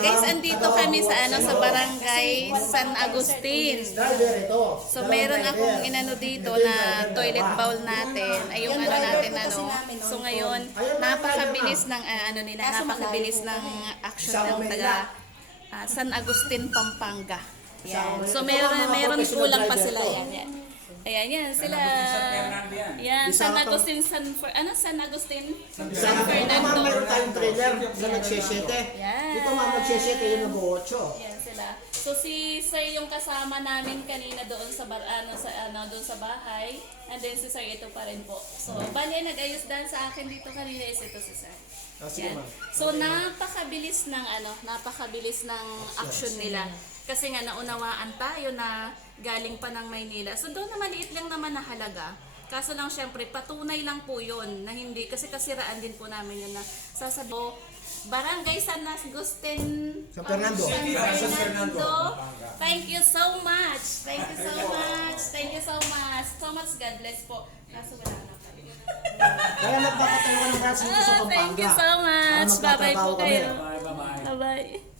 Guys, andito kami sa sa barangay San Agustin. So meron akong inano dito na toilet bowl natin. Ay yung natin So ngayon, napakabilis ng napakabilis ng action ng taga San Agustin, Pampanga. Yan. So meron kulang pa sila yan. Ayan, yan sila. Yan, San Agustin, San Agustin? San Fernando. Mama, meron tayong trailer na nagsesete. Yan. Ito mama, nagsesete yun ng 8. Yan sila. So si Sir yung kasama namin kanina doon sa doon sa bahay. And then si Sir ito pa rin po. So bali nag-ayos dahil sa akin dito kanina is ito si Sir. Sige, Yan. So napakabilis ng napakabilis ng action nila. Kasi nga naunawaan tayo na galing pa ng Maynila. So doon na maliit lang naman na halaga. Kaso lang syempre patunay lang po yun na hindi kasi kasiraan din po namin yun na sasabi ko Barangay San Agustin San Fernando. San Fernando. Thank you so much. Thank you so much. Thank you so much. So much God bless po. Kaso wala na kami. Kaya nagpapatawa ng branch dito sa Pampanga. Thank you so much. Bye-bye po kayo. Bye-bye. Bye-bye.